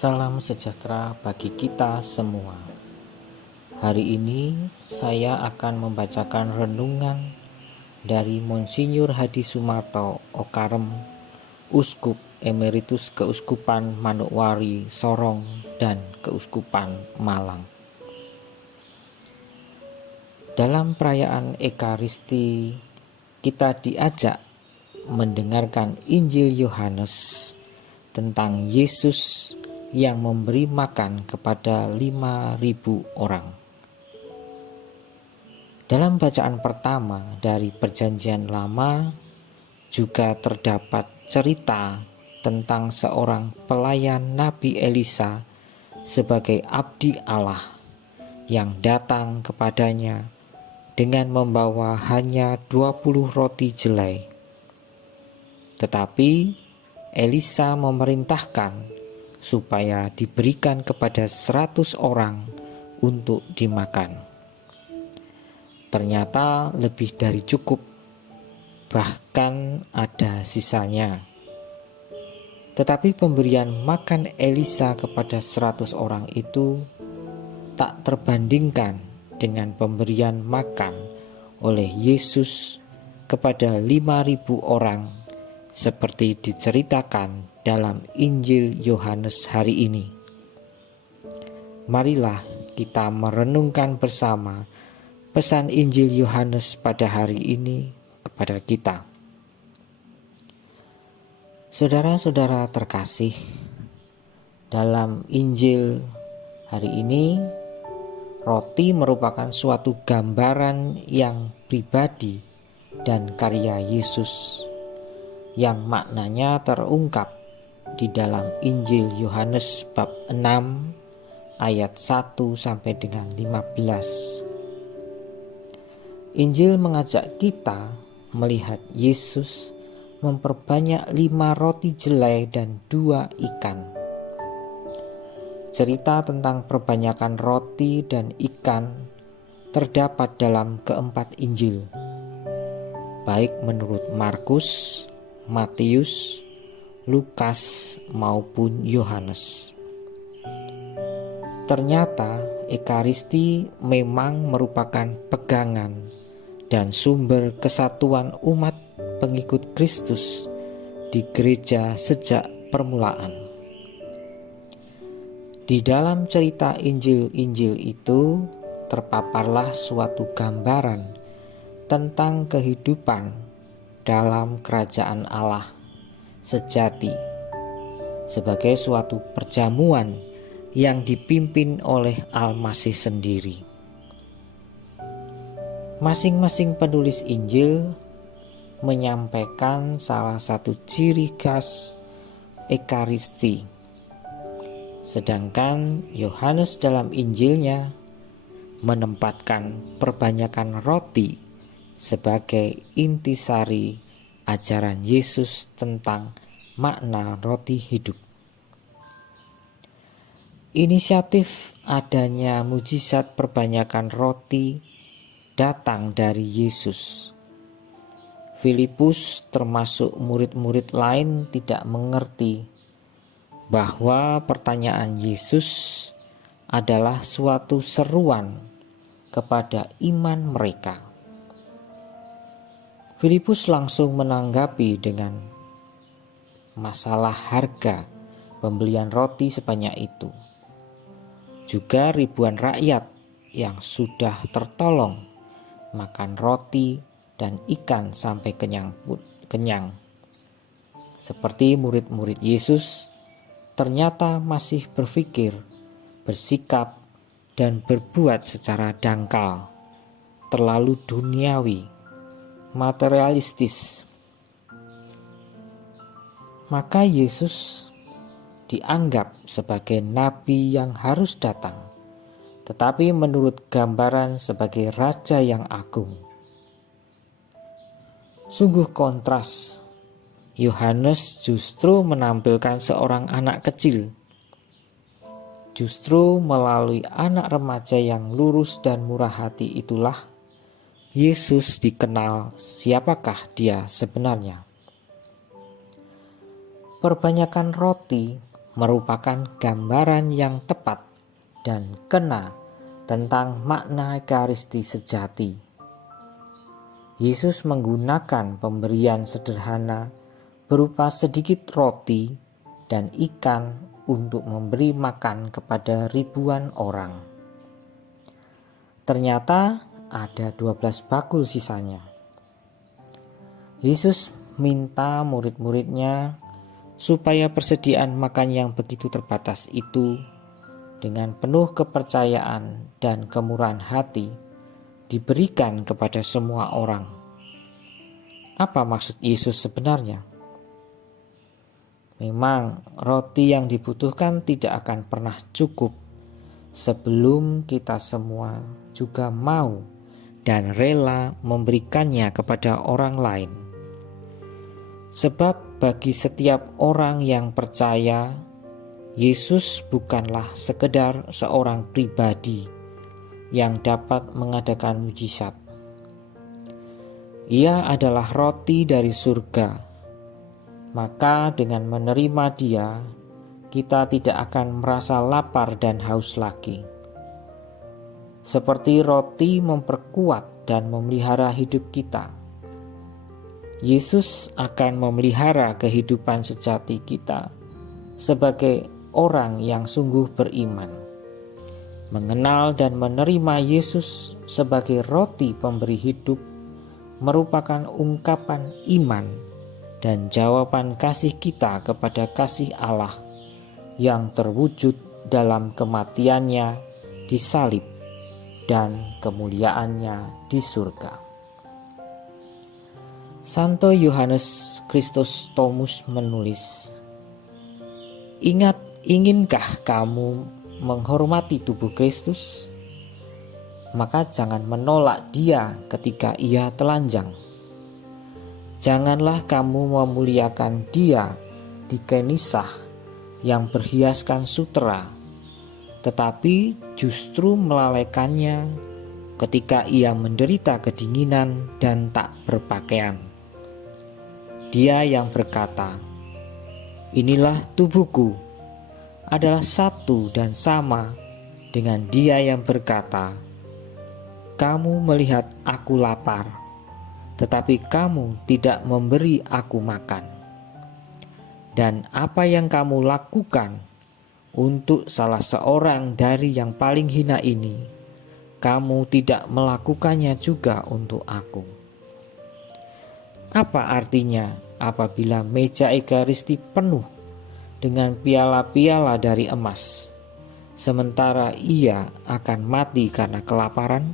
Salam sejahtera bagi kita semua. Hari ini saya akan membacakan renungan dari Monsinyur Hadi Sumarto Okarem, Uskup Emeritus Keuskupan Manokwari Sorong dan Keuskupan Malang. Dalam perayaan Ekaristi, kita diajak mendengarkan Injil Yohanes tentang Yesus yang memberi makan kepada 5.000 orang. Dalam bacaan pertama dari Perjanjian Lama juga terdapat cerita tentang seorang pelayan Nabi Elisa sebagai abdi Allah yang datang kepadanya dengan membawa hanya 20 roti jelai. Tetapi Elisa memerintahkan supaya diberikan kepada 100 orang untuk dimakan. Ternyata lebih dari cukup, bahkan ada sisanya. Tetapi pemberian makan Elisa kepada 100 orang itu tak terbandingkan dengan pemberian makan oleh Yesus kepada 5.000 orang seperti diceritakan dalam Injil Yohanes hari ini. Marilah kita merenungkan bersama pesan Injil Yohanes pada hari ini kepada kita. Saudara-saudara terkasih, dalam Injil hari ini, roti merupakan suatu gambaran yang pribadi dan karya Yesus, yang maknanya terungkap di dalam Injil Yohanes bab 6 ayat 1 sampai dengan 15. Injil mengajak kita melihat Yesus memperbanyak 5 roti jelai dan 2 ikan. Cerita tentang perbanyakan roti dan ikan terdapat dalam keempat Injil, baik menurut Markus, Matius, Lukas maupun Yohanes. Ternyata Ekaristi memang merupakan pegangan dan sumber kesatuan umat pengikut Kristus di gereja sejak permulaan. Di dalam cerita Injil-Injil itu terpaparlah suatu gambaran tentang kehidupan dalam kerajaan Allah sejati sebagai suatu perjamuan yang dipimpin oleh Al-Masih sendiri. Masing-masing penulis Injil menyampaikan salah satu ciri khas Ekaristi, sedangkan Yohanes dalam Injilnya menempatkan perbanyakan roti sebagai intisari ajaran Yesus tentang makna roti hidup. Inisiatif adanya mujizat perbanyakan roti datang dari Yesus. Filipus termasuk murid-murid lain tidak mengerti bahwa pertanyaan Yesus adalah suatu seruan kepada iman mereka. Filipus langsung menanggapi dengan masalah harga pembelian roti sebanyak itu. Juga ribuan rakyat yang sudah tertolong makan roti dan ikan sampai kenyang. Seperti murid-murid Yesus, ternyata masih berpikir, bersikap, dan berbuat secara dangkal, terlalu duniawi, materialistis. Maka Yesus dianggap sebagai nabi yang harus datang, tetapi menurut gambaran sebagai raja yang agung. Sungguh kontras, Yohanes justru menampilkan seorang anak kecil. Justru melalui anak remaja yang lurus dan murah hati itulah Yesus dikenal siapakah dia sebenarnya. Perbanyakan roti merupakan gambaran yang tepat dan kena tentang makna Ekaristi sejati. Yesus menggunakan pemberian sederhana berupa sedikit roti dan ikan untuk memberi makan kepada ribuan orang. Ternyata ada 12 bakul sisanya. Yesus minta murid-muridnya supaya persediaan makan yang begitu terbatas itu dengan penuh kepercayaan dan kemurahan hati diberikan kepada semua orang. Apa maksud Yesus sebenarnya? Memang roti yang dibutuhkan tidak akan pernah cukup sebelum kita semua juga mau dan rela memberikannya kepada orang lain. Sebab bagi setiap orang yang percaya, Yesus bukanlah sekedar seorang pribadi yang dapat mengadakan mujizat. Ia adalah roti dari surga. Maka dengan menerima Dia, kita tidak akan merasa lapar dan haus lagi. Seperti roti memperkuat dan memelihara hidup kita, Yesus akan memelihara kehidupan sejati kita sebagai orang yang sungguh beriman. Mengenal dan menerima Yesus sebagai roti pemberi hidup merupakan ungkapan iman dan jawaban kasih kita kepada kasih Allah yang terwujud dalam kematiannya di salib dan kemuliaannya di surga. Santo Yohanes Chrysostomus menulis, inginkah kamu menghormati tubuh Kristus? Maka jangan menolak Dia ketika Ia telanjang. Janganlah kamu memuliakan Dia di kenisah yang berhiaskan sutera, tetapi justru melalaikannya ketika Ia menderita kedinginan dan tak berpakaian. Dia yang berkata, inilah tubuhku, adalah satu dan sama dengan Dia yang berkata, kamu melihat aku lapar, tetapi kamu tidak memberi aku makan. Dan apa yang kamu lakukan untuk salah seorang dari yang paling hina ini, kamu tidak melakukannya juga untuk aku. Apa artinya apabila meja Ekaristi penuh dengan piala-piala dari emas, sementara ia akan mati karena kelaparan?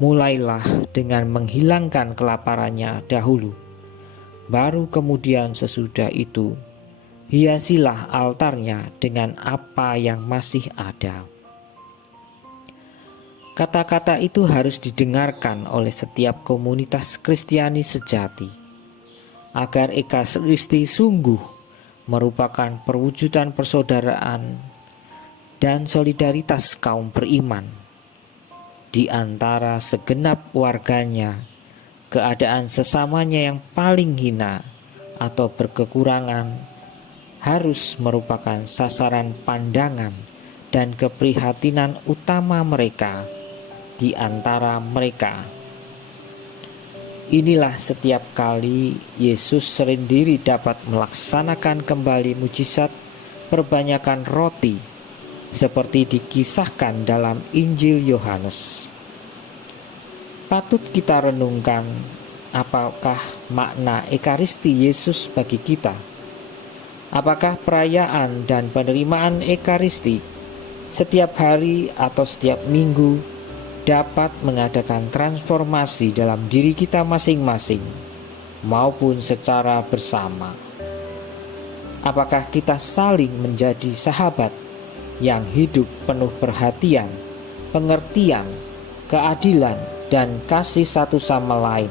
Mulailah dengan menghilangkan kelaparannya dahulu, baru kemudian sesudah itu hiasilah altarnya dengan apa yang masih ada. Kata-kata itu harus didengarkan oleh setiap komunitas Kristiani sejati, agar Ekaristi sungguh merupakan perwujudan persaudaraan dan solidaritas kaum beriman di antara segenap warganya. Keadaan sesamanya yang paling hina atau berkekurangan harus merupakan sasaran pandangan dan keprihatinan utama mereka di antara mereka. Inilah setiap kali Yesus sendiri dapat melaksanakan kembali mujizat perbanyakan roti seperti dikisahkan dalam Injil Yohanes. Patut kita renungkan apakah makna Ekaristi Yesus bagi kita. Apakah perayaan dan penerimaan Ekaristi setiap hari atau setiap minggu dapat mengadakan transformasi dalam diri kita masing-masing maupun secara bersama? Apakah kita saling menjadi sahabat yang hidup penuh perhatian, pengertian, keadilan, dan kasih satu sama lain?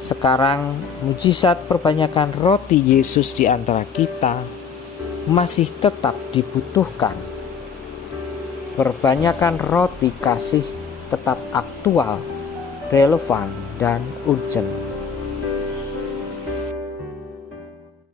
Sekarang mujizat perbanyakan roti Yesus di antara kita masih tetap dibutuhkan. Perbanyakan roti kasih tetap aktual, relevan, dan urgent.